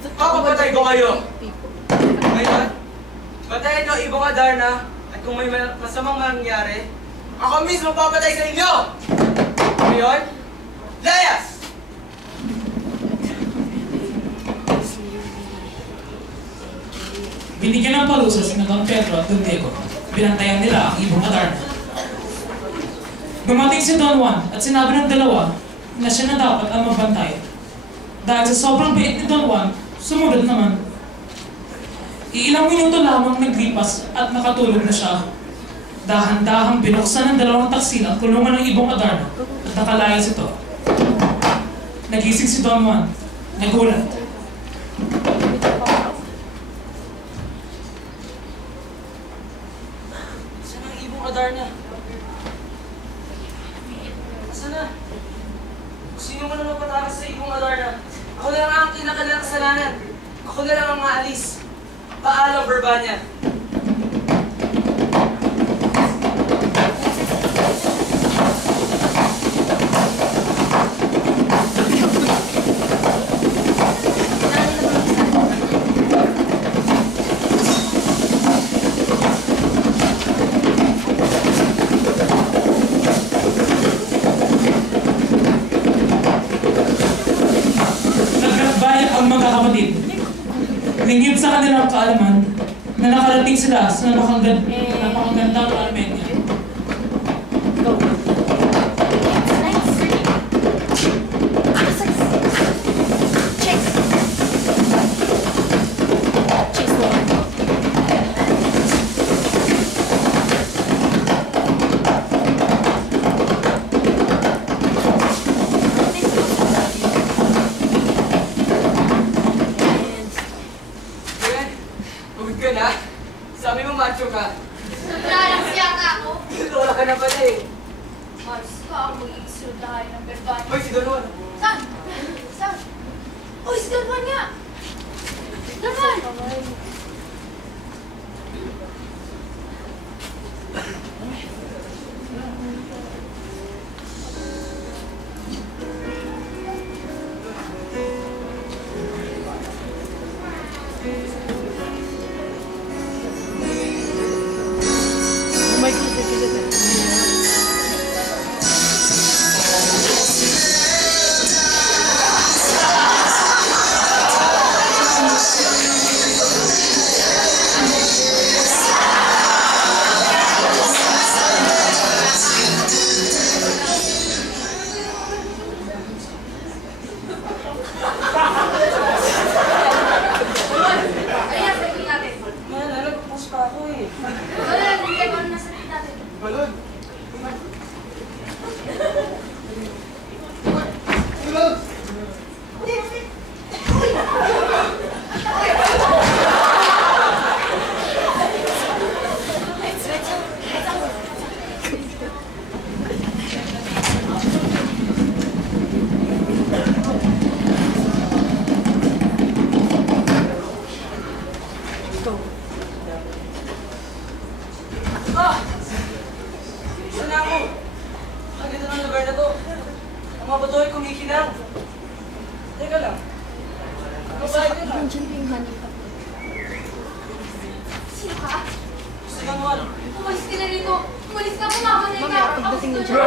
Papapatay ko kayo! Ngayon, patayin nyo ibang Adarna at kung may masamang mangyari, ako mismo papatay sa inyo! Ngayon, layas! Binigyan ng parusa si Don Pedro at Don Diego. Binantayan nila ang ibong Adarna. Dumating si Don Juan at sinabi ng dalawa na siya na dapat ang magbantay. Dahil sa sobrang bait ni Don Juan, sumunod naman. Iilang minuto lamang naglipas at nakatulog na siya. Dahan-dahang binuksan ng dalawang taksil ang kulungan ng ibong Adarna at nakalayas ito. Nagising si Don Juan. Nagulat. Saan ang ibong Adarna? Saan na? Sino man ang mapatakas sa ibong Adarna? Ako na lang ang kinakailang kasalanan. Ako na lang ang maalis. Paalam, Verbania. Ang mga kapatid, lingid sa kanilang kaalaman na nakarating sila sa napakagandang Armenia. Sabi mo macho ka. Nalasya ka ako. Lola ka na pala eh. Mars ka ang mag-iisuldahan ng Verbania. Hoy, si Don Juan. Saan? Saan? Uy, si Don Juan nga! Don Juan! Balon! Saan ako? Ang ganda ng lugar na to. Ang mga bato ay kumikinang. Teka lang. Mabayad ka na. Sino ka? Si Don Juan. Umalis ka na rito. Umalis ka, pumamatay ka. Mamaya, pagdating niyo dyan.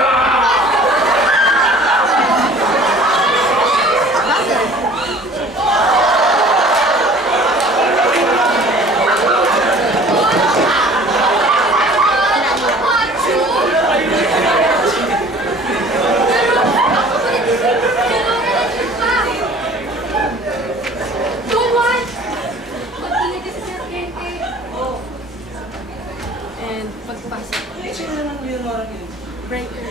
And pagpasok. Sino naman yun, Marang yun? Breaker.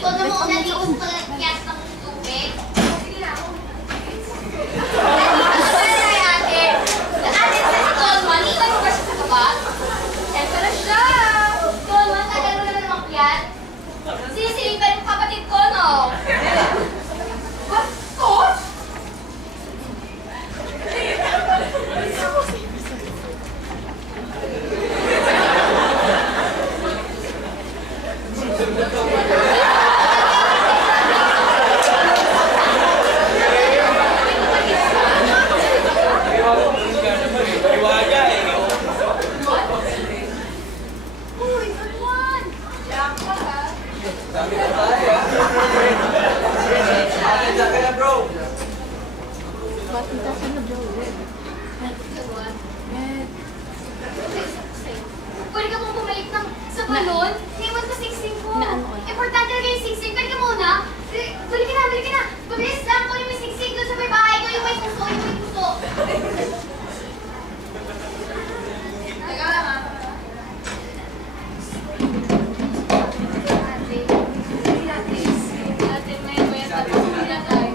ikaw na muna dito sa pagkakiyas ng tubig. Sige na ako. Ate sa Don Juan, iwan mo ba siya sa kabag? Siyempre na siya. Don Juan, tagal mo naman ang kiyat. Sinisilipan yung kapatid ko, no? Coach? Pwede ka mong bumalik sa balon? Naiwan ko singsing ko. Importante na yung singsing. Pwede ka muna. Balik ka na. Pabilis lang ko yung singsing doon sa may bahay ko. Yung may puso. Teka lang ha. Ate, may tatapos na tayo.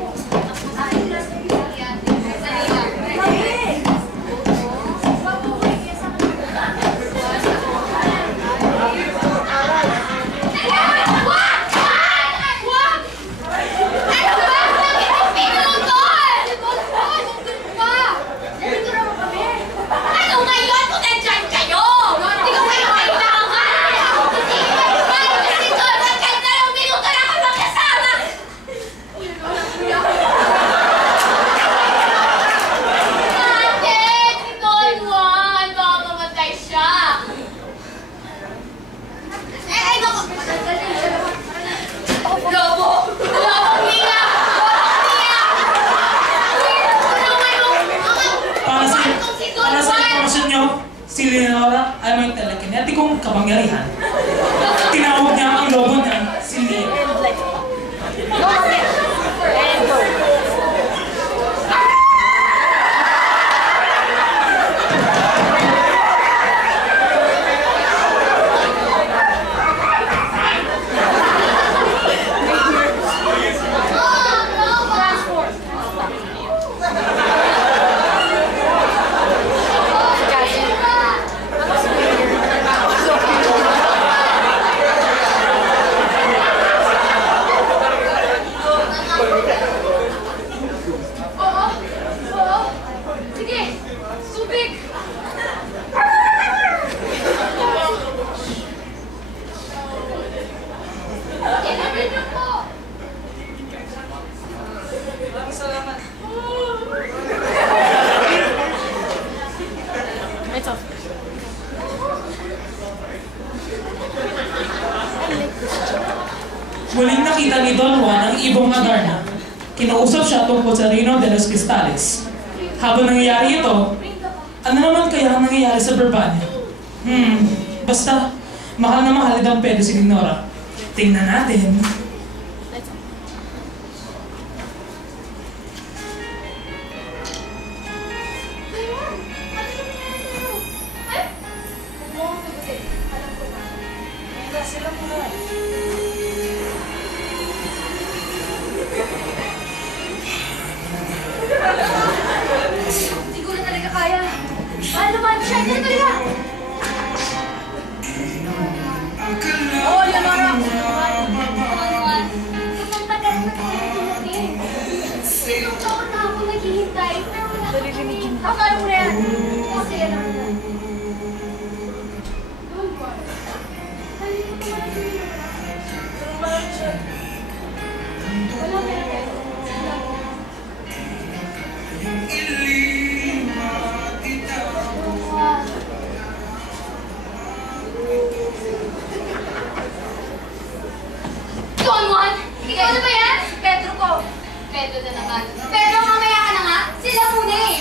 Si Leonora ay may telekinetikong kapangyarihan. Tinawag niya ang lobo niya si Leo. Muling nakita ni Don Juan ang ibong Adarna. Kinausap siya tungkol sa Reino de los Cristales. Habang nangyayari ito, ano naman kaya ang nangyayari sa Bravania? Basta, mahal na mahal ang pedo si Leonora. Tingnan natin. Siguro talaga kaya. Mahal naman siya. Dito talaga. Oo, Leonora. Ang tagal na tayo dumating. Ilang taon na ako naghihintay. Akala mo na yan. Kasi yan ako na. Wala mo na. Don Juan! Ikaw na ba yan? Pedro ko. Pedro na naman. Pedro, mamaya ka na nga. Sila muna eh.